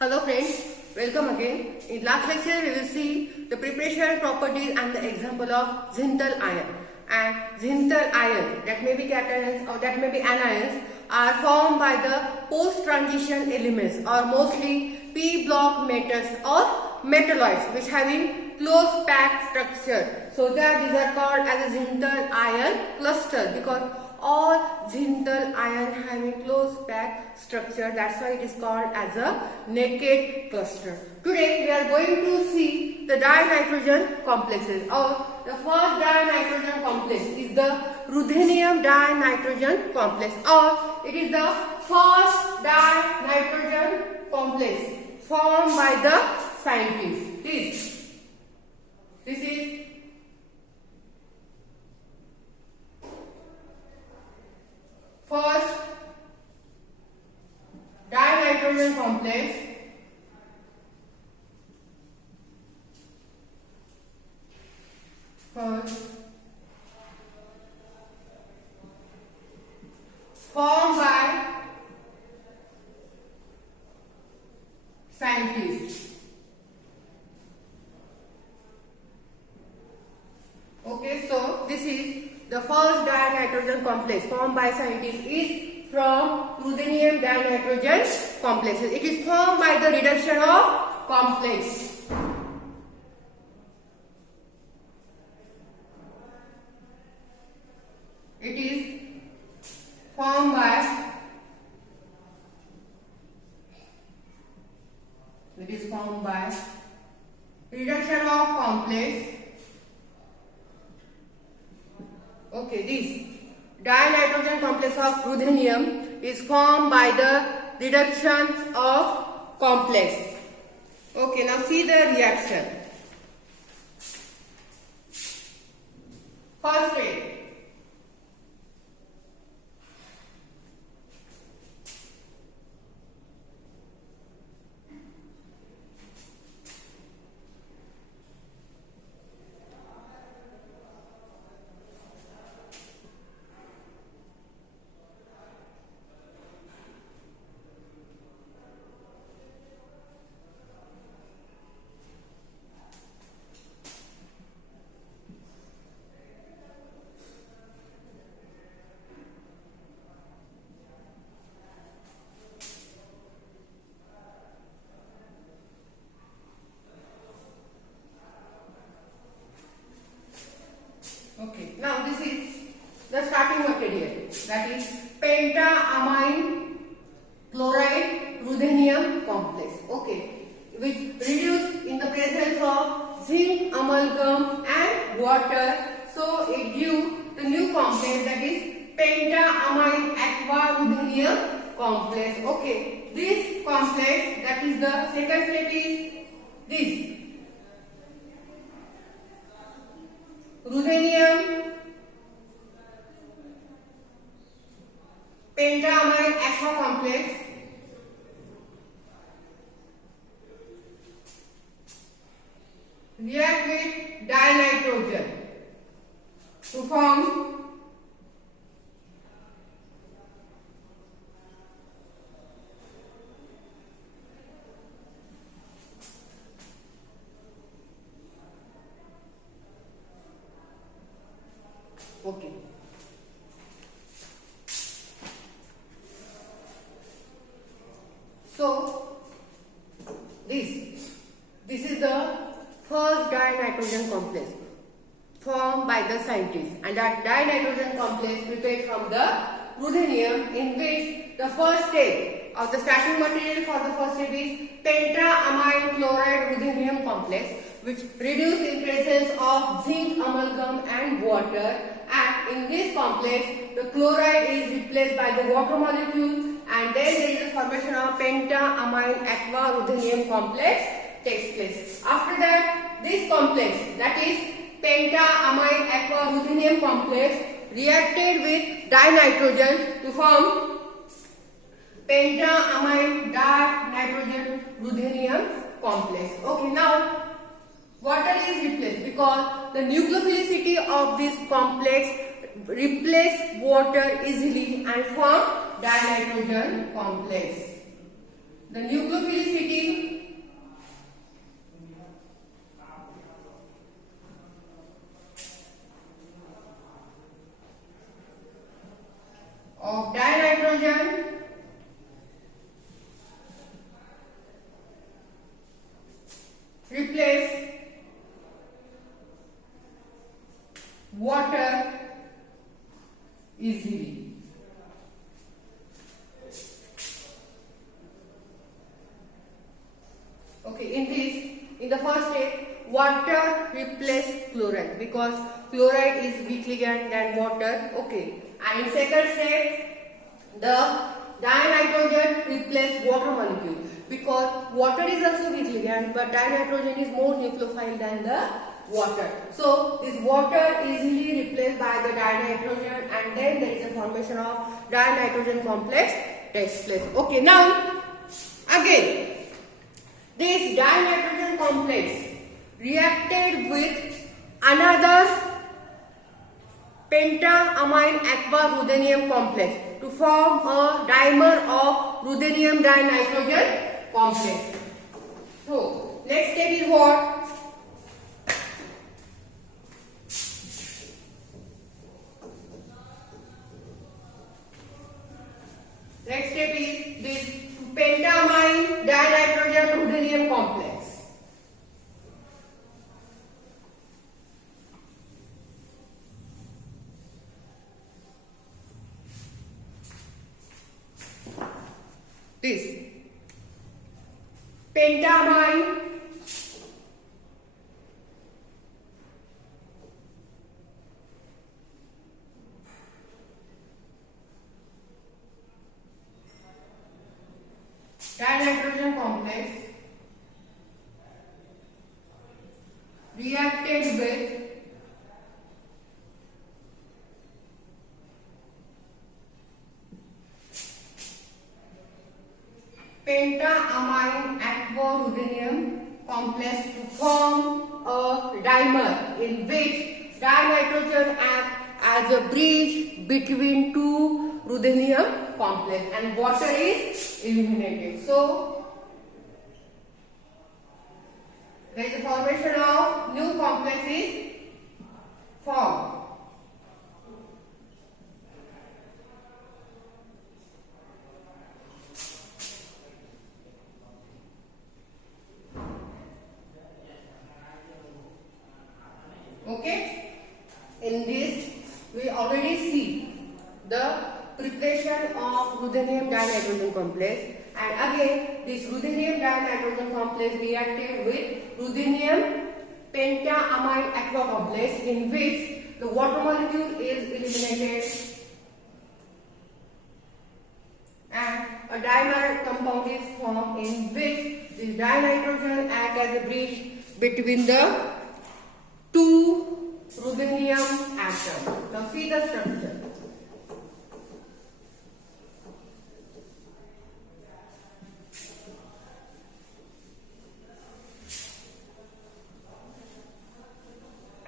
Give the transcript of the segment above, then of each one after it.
Hello friends, welcome again. In last lecture we will see the preparation properties and the example of Zintal ion. And Zintal ion, that may be cations or that may be anions, are formed by the post-transition elements or mostly p-block metals or metalloids which having close packed structure. So that these are called as a Zintal ion cluster because all Zintal ion having close packed structure. That's why it is called as a naked cluster. Today we are going to see the dinitrogen complexes. The first dinitrogen complex is the ruthenium dinitrogen complex, or it is the first dinitrogen complex formed by the scientists. This is first dinitrogen complex formed by scientists. Okay, so this is the first dinitrogen complex formed by scientists is from ruthenium dinitrogen complexes. It is formed by the reduction of complex. It is formed by reduction of complex. Okay, this dinitrogen complex of ruthenium is formed by the reduction of complex. Okay, now see the reaction. First step. Okay, now this is the starting material, that is pentaamine chloride ruthenium complex. Okay, which reduced in the presence of zinc amalgam and water. So it gives the new complex, that is pentaamine aqua ruthenium complex. Okay, this complex, that is the second step is this. Ruthenium pentaamine aqua complex react with dinitrogen to form okay. So this is the first dinitrogen complex formed by the scientists, and that dinitrogen complex prepared from the ruthenium, in which the first step of the starting material for the first step is pentaamine chloride ruthenium complex, which reduced in presence of zinc amalgam and water. And in this complex, the chloride is replaced by the water molecule, and then there is the formation of pentaamine aqua ruthenium complex takes place. After that, this complex, that is pentaamine aqua ruthenium complex, reacted with dinitrogen to form pentaamine dinitrogen ruthenium complex. Okay, now water is replaced because the nucleophilicity of this complex replace water easily and form dinitrogen complex. The nucleophilicity replace water easily. Okay, in the first step, water replace chloride because chloride is weakly than water. Okay, and in second step, the dinitrogen replace water molecule because water is also weakly ligand, but dinitrogen is more nucleophile than the water. So this water easily replaced by the dinitrogen, and then there is a formation of dinitrogen complex takes place. Okay, now again this dinitrogen complex reacted with another pentamine aqua ruthenium complex to form a dimer of ruthenium dinitrogen complex. So next step is what? Next step is this pentamine dinitrogen ruthenium complex. This pentamine dinitrogen complex reacted with pentamine aqua ruthenium complex to form a dimer in which dinitrogen acts as a bridge between two ruthenium complex and water is eliminated. So there is a formation of new complex is formed. Okay, in this we already see the preparation of ruthenium dinitrogen complex, and again this ruthenium dinitrogen complex reacted with ruthenium pentamine aqua complex in which the water molecule is eliminated and a dimer compound is formed in which this dinitrogen acts as a bridge between the two ruthenium atoms. Now see the structure.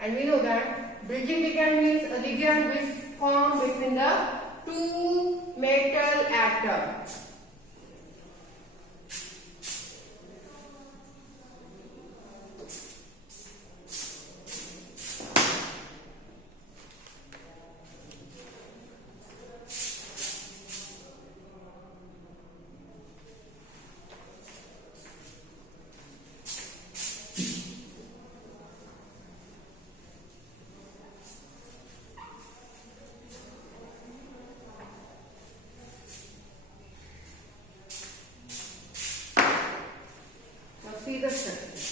And we know that bridging ligand means a ligand which formed between the two metal atoms. See the structure.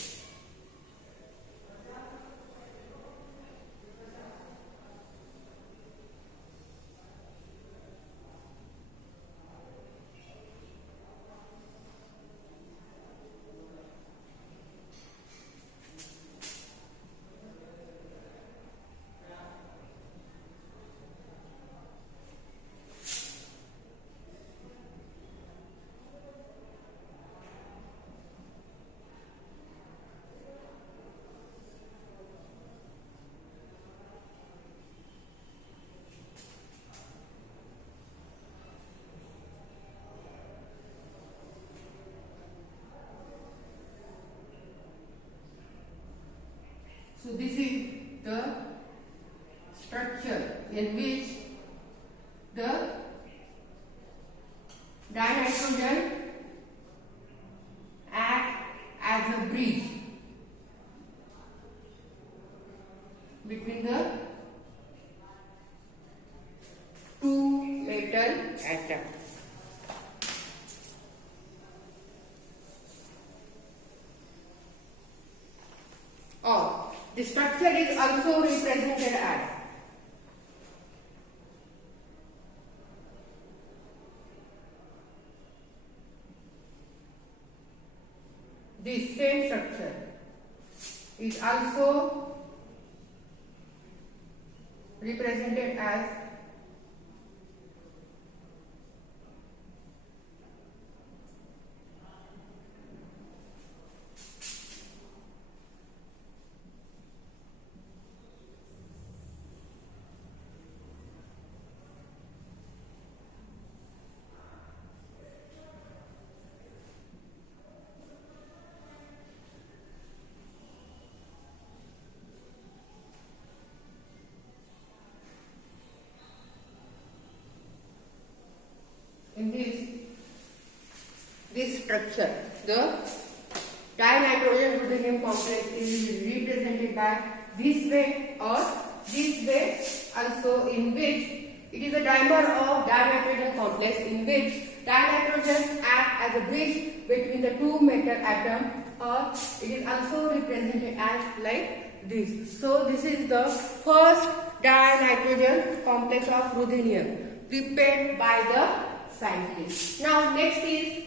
So this is the structure in which the dinitrogen act as a bridge the structure is also represented as this same structure is also represented as in this structure. The dinitrogen ruthenium complex is represented by this way or this way also, in which it is a dimer of dinitrogen complex in which dinitrogen act as a bridge between the two metal atom, or it is also represented as like this. So this is the first dinitrogen complex of ruthenium prepared by the scientist. Now next is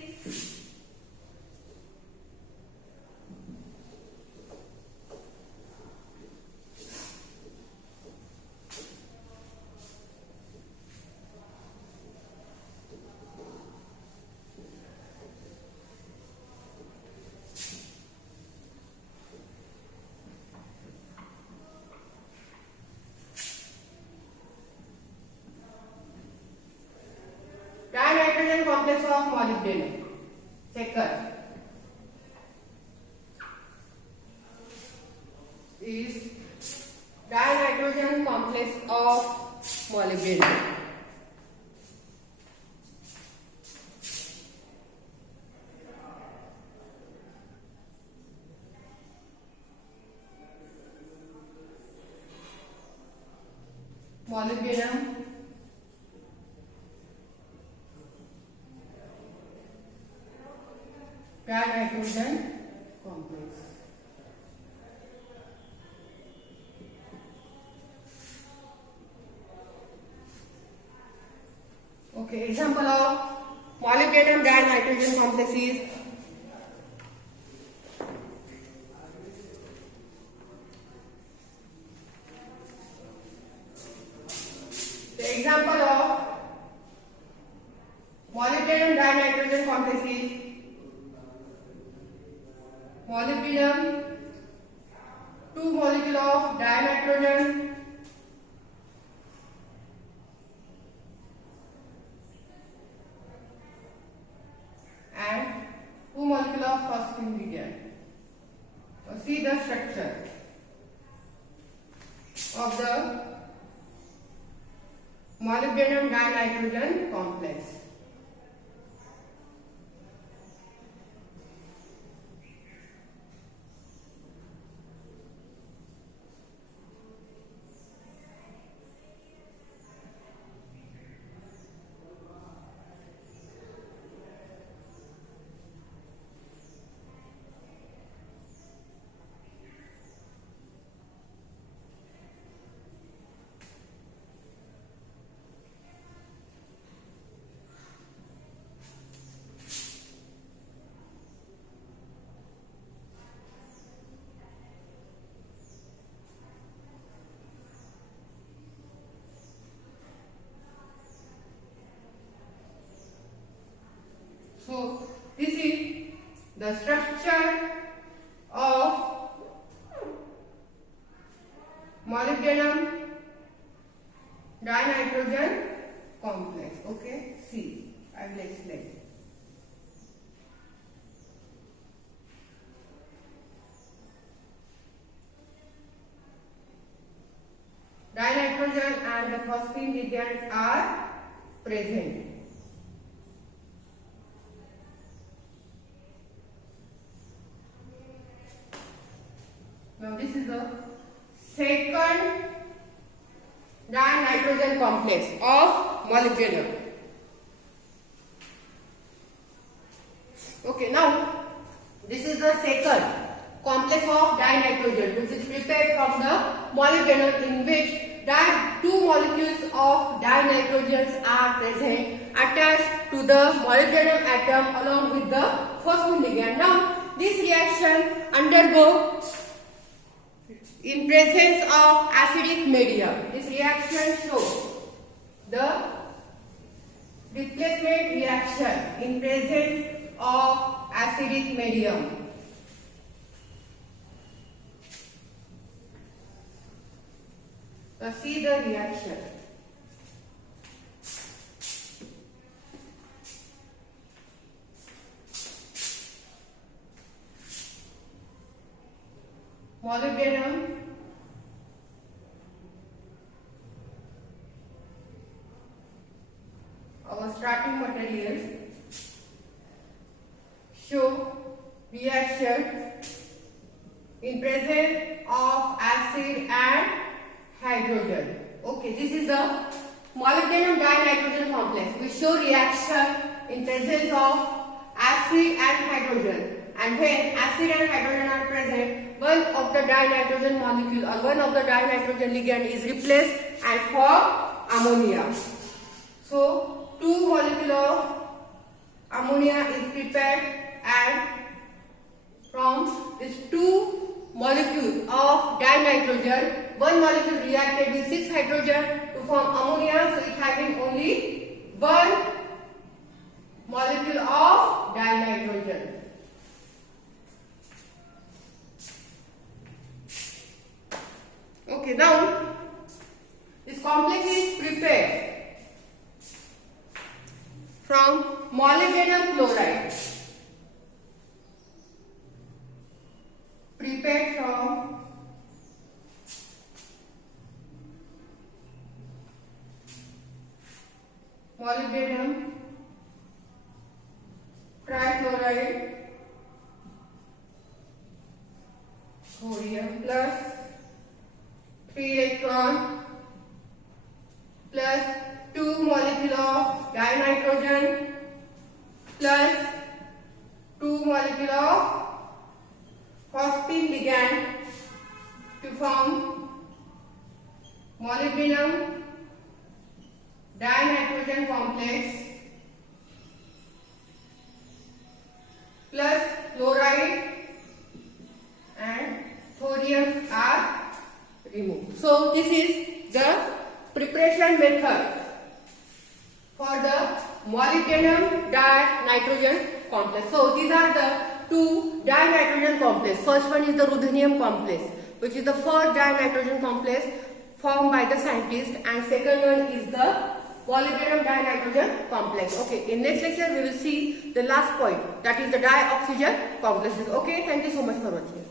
dinitrogen complex of molybdenum. Second is dinitrogen complex of molybdenum. Molybdenum dinitrogen complex. Okay, example of molybdenum dinitrogen complex is the example of molybdenum dinitrogen complex is molybdenum, 2 molecule of dinitrogen and 2 molecule of phosphine ligand. So see the structure of the molybdenum dinitrogen complex. So this is the structure of molybdenum dinitrogen complex. Okay, see, I will explain. Dinitrogen and the phosphine ligands are present. Now this is the second dinitrogen complex of molybdenum. Okay, now this is the second complex of dinitrogen, which is prepared from the molybdenum, in which two molecules of dinitrogens are present attached to the molybdenum atom along with the phosphine ligand. Now, this reaction undergoes in presence of acidic medium. This reaction shows the replacement reaction in presence of acidic medium. See the reaction. Molybdenum our starting material show reaction in presence of acid and hydrogen. Okay, this is the molybdenum dinitrogen complex. We show reaction in presence of acid and hydrogen. And when acid and hydrogen are present, one of the dinitrogen molecule or one of the dinitrogen ligand is replaced and form ammonia. So, two molecule of ammonia is prepared, and from these two molecule of dinitrogen, one molecule reacted with 6 hydrogen to form ammonia, so it having only one molecule of dinitrogen. Okay, now this complex is prepared from molybdenum chloride. Prepared from molybdenum trichloride sodium plus 3 electron plus 2 molecule of dinitrogen plus 2 molecule of phosphine ligand to form molybdenum dinitrogen complex plus chloride and sodium are removed. So this is the preparation method for the molybdenum dinitrogen complex. So these are the two dinitrogen complex. First one is the ruthenium complex, which is the first dinitrogen complex formed by the scientist, and second one is the molybdenum dinitrogen complex. Okay, in next lecture we will see the last point, that is the dioxygen complexes. Okay, thank you so much for watching.